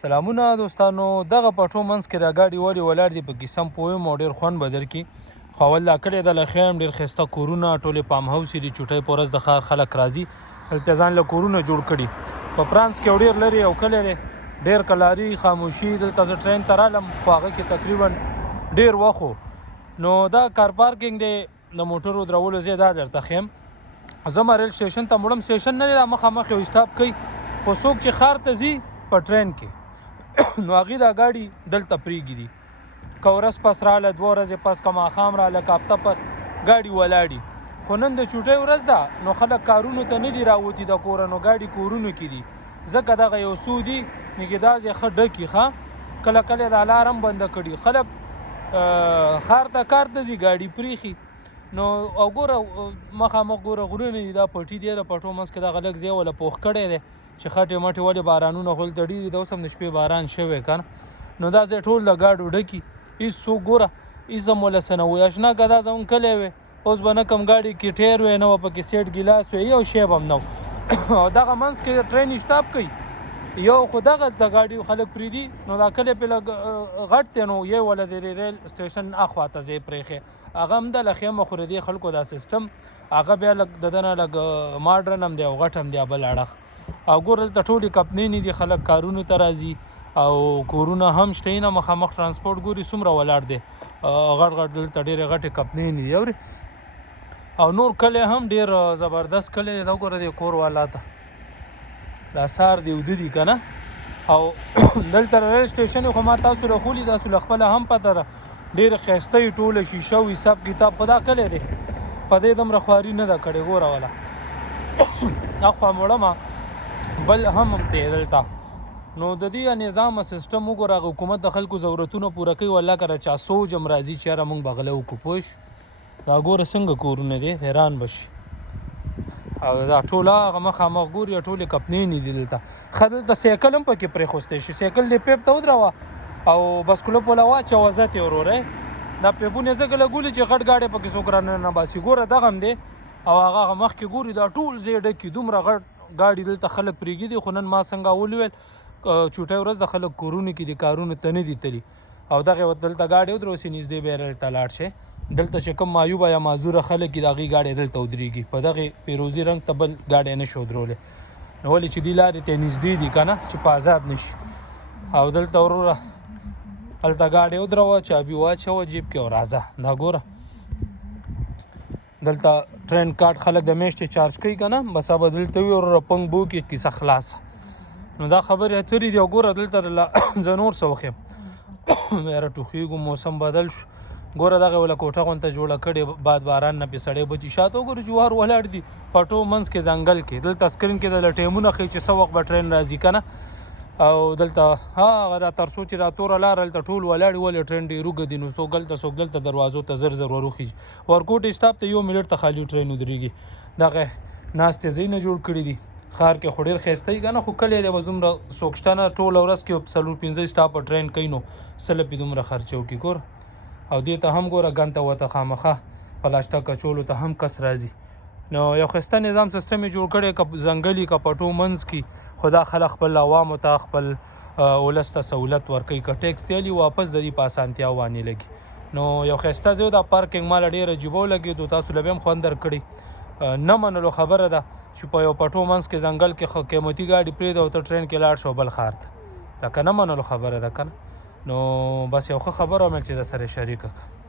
سلامونه دوستانو. دغه پټو منځ کې دا ګاډي ولې ولاړ دي په قسم پویم او ډېر خوند به درکړي. خو اول دا کلی د لخیم ډېر ښایسته کورونه ټولې پام هاوس دي. چوټۍ په ورځ د ښار خلک راځي هلته ځان له کورونه جوړ کړي. په فرانس کې یو ډېر لرې یو کلی دی، ډېر کلاري خاموشي. دلته زه ټرین ته رالم خو هغه کې تقریبا ډېر وخت و. نو دا کار پارکینګ دی د موټرو درولو ځای. دا درته ښیم زه ریل سټیشن ته مړم. سټیشن نه دی دا، مخامخ یو اسټاپ کوي. خو څوک چې ښار ته ځي په ټرین کې نو هغې دا ګاډي دلته پرېږدي دي. که ورځ پس راله، 2 ورځې پس، که ماښام راله، که هفته پس ګاډي ولاړي. خو نن د چوټۍ ورځ ده نو خلک کارونو ته نه دي راوتي د کوره، نو ګاډي کورونو کې دي. ځکه دغه یو څو دي نګهداز یې ښه ډکي. کله کله د الارم بنده کړي خلک ښار ته کار ته ځي ګاډي پرېښي. نو او ګوره مخامخ ګوره غرونه دي، دا پټي دی د پټو منځ کې دغه لږ ځای وله پوخ کړی دی چې خټې مټې ولې بارانونه خو دلته ډېر دي. د اوس هم د شپې باران شوی که نه، نو دا ځای ټول د ګاډو ډکي. هېڅ څوک ګوره هېڅ هم وله څه نه وایي. اشنا که دا زمونږ کلی وی اوس به نه کوم ګاډي کې ټیر وی، نه به پکې سیټ ګیلاس وی، یو شی به هم نه و. او دغه منځ کې ټرین اسټاپ کوي یو، خو دغه د ګاډي خلک پرېږدي. نو دا کلی پې لږ غټ دی، نو یې وله د ریل سټیشن اخوا ته ځای پرېښی. هغه هم د لخیمه خو د دې خلکو دا سیسټم هغه بیا لږ د ده نه لږ ماډرن هم دی او غټ هم دی بل اړخ. او ګوره دلته ټولې کمپنۍ دي، خلک کارونو ته راځي او کورونه هم شته. نه مخامخ ترانسپورټ ګوري څومره ولاړ دی، غټ غټ دلته ډېرې غټې کمپنۍ دي اورې. او نور کلی هم ډېر زبردست کلی دی. دا ګوره دې کور والا ته دا سار دی اوده دي که نه. او دلته ریل سټیشن خو ما تاسو راښولي، تاسو له خپله هم پته ده ډېر ښایسته یې ټوله شیشه او حساب کتاب په دا کلی دی. په دې دومره خواري نه ده کړې ګوره وله اخوا مړمه بل هم دی دلته. نو د دې نظام سیسټم وګوره، حکومت د خلکو ضرورتونه پوره کوي. والله که چا سوچ هم راځي چې یاره موږ به غله وکړو پوه شو. دا ګوره څنګه کورونه دی، حیران به شي. او دا ټول هغه مخامخ ګوري ټولې کمپنۍ دي دلته. ښه دلته سایکل هم پکې پرېښوستی شي. سایکل دې پیپ ته ودروه او بسکلو پوله واچوه ځت یې وروری. دا پیپونه یې ځکه لګولي چې غټ ګاډی پکې څوک راننه باسي. ګوره دغه هم دی او هغه مخکې ګوري دا ټول ځای ډکي. دومره غټ ګاډي دلته خلک پرېږدي. خو نن ما څنګه ولیدل چوټۍ ورځ د خلک کورونو کې دي، کارونو ته نه دي تلي. او دغه دلته ګاډی ودروسي نږدې بیا ته لاړ شي. دلته چې کوم معیوبه یا معذوره خلک دي د هغې ګاډی دلته ودرېږي. په دغې فیروزي رنګ ته بل ګاډی نه شي ودرولی، نو ولې چې دې لارې ته نږدې دي که نه چې په عذاب نه شي. او دلته وروره هلته ګاډی ودروه، چابي واچوه جیب کې او راځه. دا ګوره دلته ټرین کارت خلک د میاشتې چارج کوي که نه، بس به دلته وي وروره پنګ بو کې کیسه خلاصه. نو دا خبرې اترې دي. او ګوره دلته زه نور څه وښیم یاره ټوخېږو، موسم بدل شو. ګوره دغه وله کوټه غونته جوړه کړې، باد باران نه پې سړی بچي. شاته وګوره جوار ولاړ دي پټو منځ کې ځنګل کې. دلته سکرین کې د ټایمونه ښیي چې څه وخت به ټرین راځي که نه. او دلته هغه دا تر څو چې دا توره لاره هلته ټول ولاړې ولې ټرین ډېر اوږد دي. نو څوک هلته څوک دلته دروازو ته زر زر وروخیږي. ورکوټ اسټاپ ته 1 منټ ته خالي ټرین ودرېږي. دغه ناستې ځایونه جوړ کړي دي. ښار کې خو ډېر ښایسته وي که نه، خو کلی دی بس دومره څوک شته نه. ټوله ورځ کې 4-5 اسټاپه ټرین کوي، نو څه له پې دومره خرچه وکړي ګوره. او دې ته هم ګوره ګن ته وته خامخه پلاسټک اچولو ته هم کس راځي. نو یو ښایسته نظام سیسټم یې جوړ کړی، که ځنګلي که پټو منځ کې. خو دا خلک خپل عوامو ته خپل ولس ته سهولت ورکوي. که ټیکس تیلي واپس د دې په اسانتیا وانې لګي. نو یو ښایسته ځای دا پارکینګ ماله ډېر عجیبه ولګېدو. تاسو له بیا هم خوند درکړی. نه منلو خبره ده چې په یو پټو منځ کې ځنګل کې قیمتي ګاډي پرېږده او ته ټرین کې لاړ شو بل ښار ته. لکه نه منلو خبره ده که نه. نو بس یو ښه خبره ومې چې در سره شریکه کړه.